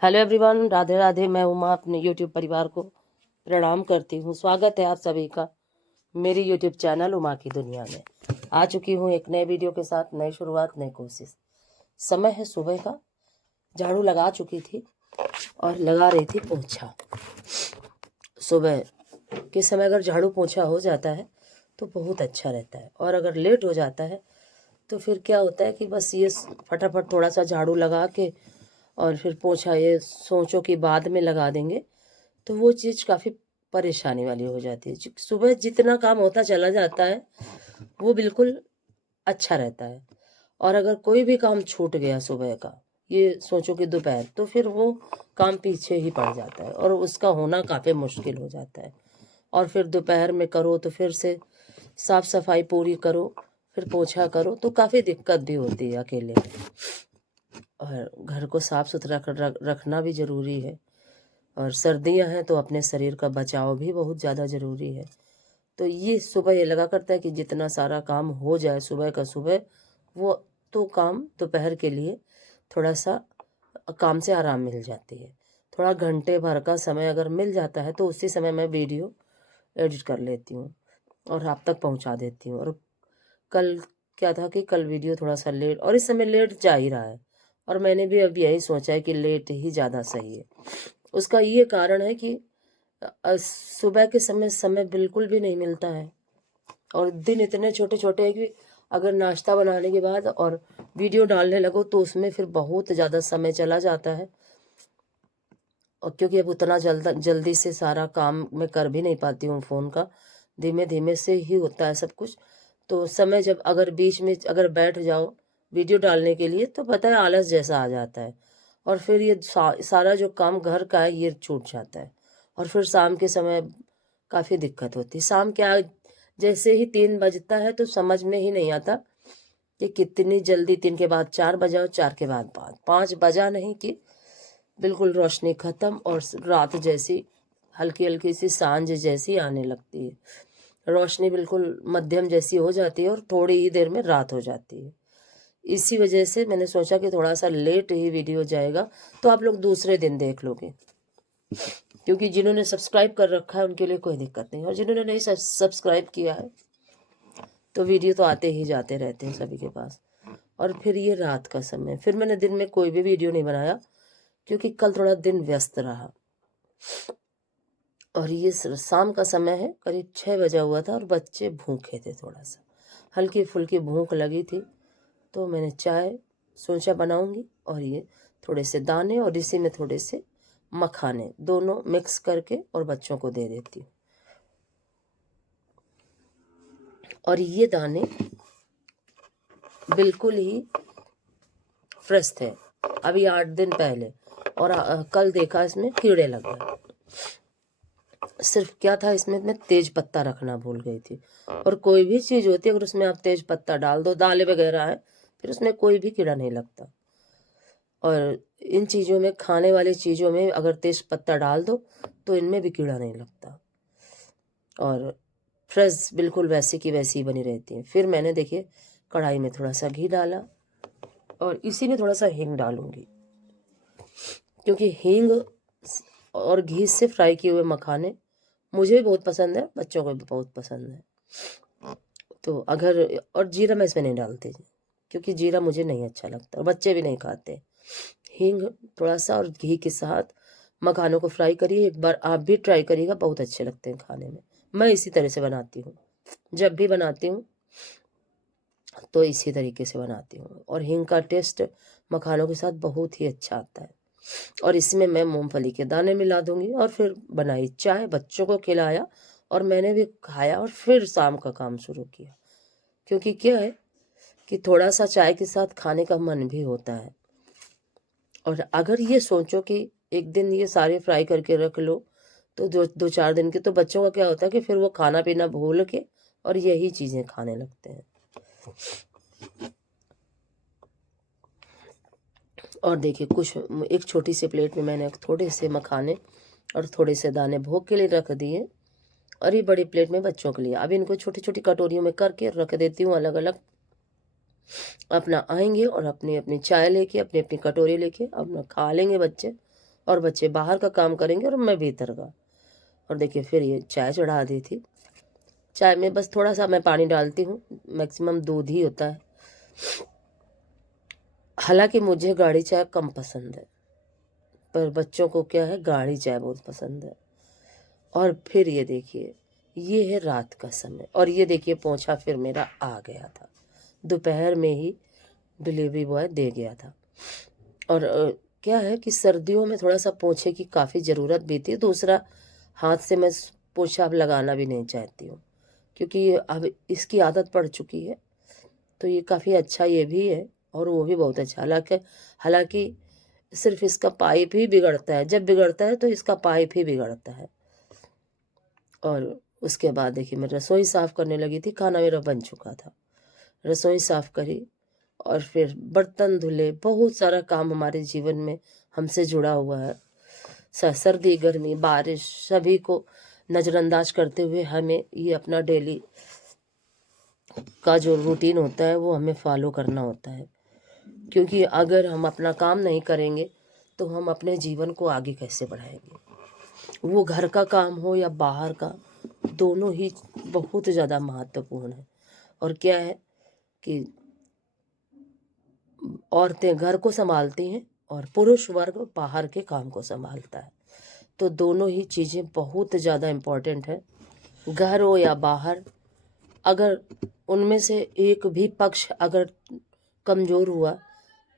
Hello everyone, Radhe Radhe. मैं उमा अपने YouTube परिवार को प्रणाम करती हूँ। स्वागत है आप सभी का मेरी यूट्यूब चैनल उमा की दुनिया में। आ चुकी हूँ एक नए वीडियो के साथ। नई शुरुआत, नई कोशिश। समय है सुबह का। झाड़ू लगा चुकी थी और लगा रही थी पोछा। सुबह के समय अगर झाड़ू पोछा हो जाता है तो बहुत अच्छा रहता है, और अगर लेट हो जाता है तो फिर क्या होता है कि बस ये फटाफट थोड़ा सा झाड़ू लगा के और फिर पोछा ये सोचो कि बाद में लगा देंगे, तो वो चीज़ काफ़ी परेशानी वाली हो जाती है। सुबह जितना काम होता चला जाता है वो बिल्कुल अच्छा रहता है, और अगर कोई भी काम छूट गया सुबह का, ये सोचो कि दोपहर, तो फिर वो काम पीछे ही पड़ जाता है और उसका होना काफ़ी मुश्किल हो जाता है। और फिर दोपहर में करो तो फिर से साफ सफाई पूरी करो, फिर पोछा करो, तो काफ़ी दिक्कत भी होती है अकेले। और घर को साफ सुथरा रखना भी ज़रूरी है, और सर्दियां हैं तो अपने शरीर का बचाव भी बहुत ज़्यादा ज़रूरी है। तो ये सुबह ये लगा करता है कि जितना सारा काम हो जाए सुबह का सुबह, वो तो काम दोपहर के लिए थोड़ा सा काम से आराम मिल जाती है। थोड़ा घंटे भर का समय अगर मिल जाता है तो उसी समय मैं वीडियो एडिट कर लेती हूँ और आप तक पहुँचा देती हूँ। और कल क्या था कि कल वीडियो थोड़ा सा लेट, और इस समय लेट जा ही रहा है, और मैंने भी अब यही सोचा है कि लेट ही ज़्यादा सही है। उसका ये कारण है कि सुबह के समय बिल्कुल भी नहीं मिलता है, और दिन इतने छोटे छोटे हैं कि अगर नाश्ता बनाने के बाद और वीडियो डालने लगो तो उसमें फिर बहुत ज़्यादा समय चला जाता है। और क्योंकि अब उतना जल्दी से सारा काम मैं कर भी नहीं पाती हूँ फ़ोन का, धीमे धीमे से ही होता है सब कुछ। तो समय जब अगर बीच में अगर बैठ जाओ वीडियो डालने के लिए तो पता है आलस जैसा आ जाता है, और फिर ये सारा जो काम घर का है ये छूट जाता है। और फिर शाम के समय काफ़ी दिक्कत होती है। शाम क्या, जैसे ही 3 बजता है तो समझ में ही नहीं आता कि कितनी जल्दी 3 के बाद 4 बजा और 4 के बाद 5 बजा नहीं कि बिल्कुल रोशनी ख़त्म, और रात जैसी हल्की हल्की सी सांझ जैसी आने लगती है। रोशनी बिल्कुल मध्यम जैसी हो जाती है और थोड़ी ही देर में रात हो जाती है। इसी वजह से मैंने सोचा कि थोड़ा सा लेट ही वीडियो जाएगा तो आप लोग दूसरे दिन देख लोगे, क्योंकि जिन्होंने सब्सक्राइब कर रखा है उनके लिए कोई दिक्कत नहीं, और जिन्होंने नहीं सब्सक्राइब किया है तो वीडियो तो आते ही जाते रहते हैं सभी के पास। और फिर ये रात का समय, फिर मैंने दिन में कोई भी वीडियो नहीं बनाया क्योंकि कल थोड़ा दिन व्यस्त रहा। और ये शाम का समय है, करीब 6 बजा हुआ था और बच्चे भूखे थे, थोड़ा सा हल्की फुल्की भूख लगी थी, तो मैंने चाय सोचा बनाऊंगी, और ये थोड़े से दाने और इसी में थोड़े से मखाने दोनों मिक्स करके और बच्चों को दे देती हूँ। और ये दाने बिल्कुल ही फ्रेश थे, अभी 8 दिन पहले, और कल देखा इसमें कीड़े लग गए। सिर्फ क्या था इसमें, मैं तेज पत्ता रखना भूल गई थी। और कोई भी चीज़ होती है अगर उसमें आप तेज पत्ता डाल दो, दालें वगैरह है, फिर उसमें कोई भी कीड़ा नहीं लगता। और इन चीज़ों में, खाने वाली चीज़ों में अगर तेज पत्ता डाल दो तो इनमें भी कीड़ा नहीं लगता, और फ्रेश बिल्कुल वैसी की वैसी बनी रहती है। फिर मैंने देखिए कढ़ाई में थोड़ा सा घी डाला, और इसी में थोड़ा सा हींग डालूंगी, क्योंकि हींग और घी से फ्राई किए हुए मखाने मुझे भी बहुत पसंद है, बच्चों को भी बहुत पसंद है। तो अगर, और जीरा मैं इसमें नहीं डालती क्योंकि जीरा मुझे नहीं अच्छा लगता और बच्चे भी नहीं खाते। हींग थोड़ा सा और घी के साथ मखानों को फ्राई करिए। एक बार आप भी ट्राई करिएगा, बहुत अच्छे लगते हैं खाने में। मैं इसी तरह से बनाती हूँ, जब भी बनाती हूँ तो इसी तरीके से बनाती हूँ, और हींग का टेस्ट मखानों के साथ बहुत ही अच्छा आता है। और इसमें मैं मूंगफली के दाने मिला दूंगी, और फिर बनाई चाय, बच्चों को खिलाया और मैंने भी खाया, और फिर शाम का काम शुरू किया। क्योंकि क्या है कि थोड़ा सा चाय के साथ खाने का मन भी होता है। और अगर ये सोचो कि एक दिन ये सारे फ्राई करके रख लो तो 2-4 दिन के, तो बच्चों का क्या होता है कि फिर वो खाना पीना भूल के और यही चीज़ें खाने लगते हैं। और देखिए कुछ एक छोटी सी प्लेट में मैंने थोड़े से मखाने और थोड़े से दाने भोग के लिए रख दिए, और ये बड़ी प्लेट में बच्चों के लिए। अब इनको छोटी छोटी कटोरियों में करके रख देती हूँ अलग अलग। अपना आएंगे और अपनी अपनी चाय लेके, अपनी अपनी कटोरी लेके अपना खा लेंगे बच्चे, और बच्चे बाहर का काम करेंगे और मैं भीतर का। और देखिए फिर ये चाय चढ़ा दी थी। चाय में बस थोड़ा सा मैं पानी डालती हूँ, मैक्सिमम दूध ही होता है। हालांकि मुझे गाढ़ी चाय कम पसंद है, पर बच्चों को क्या है, गाढ़ी चाय बहुत पसंद है। और फिर ये देखिए, ये है रात का समय, और ये देखिए पोंछा फिर मेरा आ गया था। दोपहर में ही डिलीवरी बॉय दे गया था। और क्या है कि सर्दियों में थोड़ा सा पोंछे की काफ़ी ज़रूरत भी थी। दूसरा, हाथ से मैं पोछा अब लगाना भी नहीं चाहती हूँ, क्योंकि अब इसकी आदत पड़ चुकी है। तो ये काफ़ी अच्छा ये भी है, और वो भी बहुत अच्छा। हालांकि सिर्फ इसका पाइप ही बिगड़ता है, जब बिगड़ता है तो इसका पाइप ही बिगड़ता है। और उसके बाद देखिए मैं रसोई साफ़ करने लगी थी। खाना मेरा बन चुका था, रसोई साफ़ करी और फिर बर्तन धुले। बहुत सारा काम हमारे जीवन में हमसे जुड़ा हुआ है। सर्दी, गर्मी, बारिश सभी को नज़रअंदाज करते हुए हमें ये अपना डेली का जो रूटीन होता है वो हमें फॉलो करना होता है। क्योंकि अगर हम अपना काम नहीं करेंगे तो हम अपने जीवन को आगे कैसे बढ़ाएंगे। वो घर का काम हो या बाहर का, दोनों ही बहुत ज़्यादा महत्वपूर्ण है। और क्या है कि औरतें घर को संभालती हैं और पुरुष वर्ग बाहर के काम को संभालता है। तो दोनों ही चीज़ें बहुत ज़्यादा इम्पोर्टेंट है। घर हो या बाहर, अगर उनमें से एक भी पक्ष अगर कमज़ोर हुआ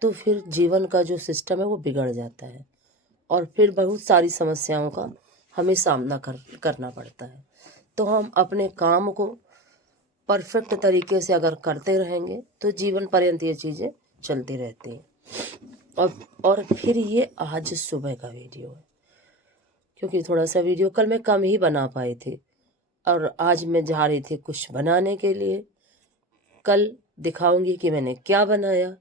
तो फिर जीवन का जो सिस्टम है वो बिगड़ जाता है, और फिर बहुत सारी समस्याओं का हमें सामना करना पड़ता है। तो हम अपने काम को परफेक्ट तरीके से अगर करते रहेंगे तो जीवन पर्यंत ये चीज़ें चलती रहती हैं। और फिर ये आज सुबह का वीडियो है, क्योंकि थोड़ा सा वीडियो कल मैं कम ही बना पाई थी, और आज मैं जा रही थी कुछ बनाने के लिए। कल दिखाऊंगी कि मैंने क्या बनाया,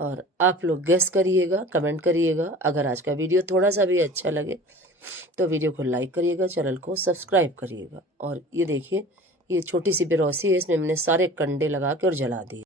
और आप लोग गेस करिएगा, कमेंट करिएगा। अगर आज का वीडियो थोड़ा सा भी अच्छा लगे तो वीडियो को लाइक करिएगा, चैनल को सब्सक्राइब करिएगा। और ये देखिए, ये छोटी सी बेरौसी है, इसमें मैंने सारे कंडे लगा के और जला दिए।